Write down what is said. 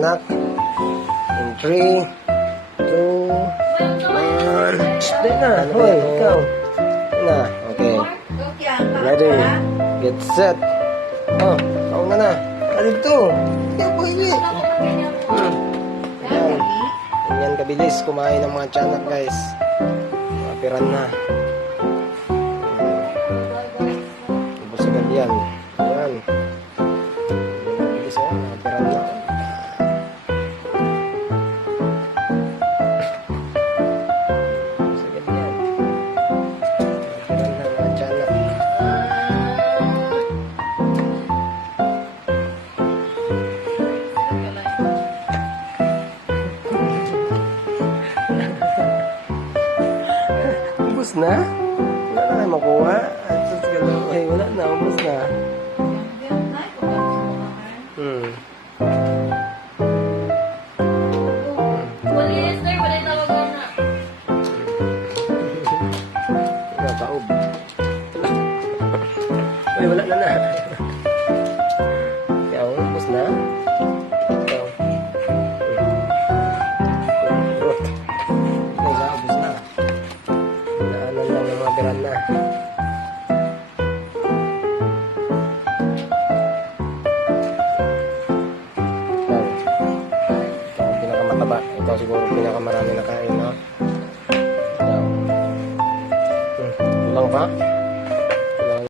anak. In 3, 2, 1. Di na. Hoy, ikaw. Na. Okay. Ready. Get set. Oh, ikaw na. Dito. Ikaw po hindi. Yan kabilis kumain ng mga tiyanak, guys. Mga piran na. Ubus agad yan. Yan. Kabilis yan. Mga piran na. Ubus agad yan. Mga piran na mga tiyanak. Ubus na? Wala na makuha. Ay, wala na. Ubus na. Nakaub. Ay, wala na na. Ikaw, ubus na? Ikaw. Ay, ubus na. Naanan lang ng mga biran na. Ikaw ang pinakamataba. Ikaw siguro pinakamarami na kain, no? Ikaw. Kulang pa?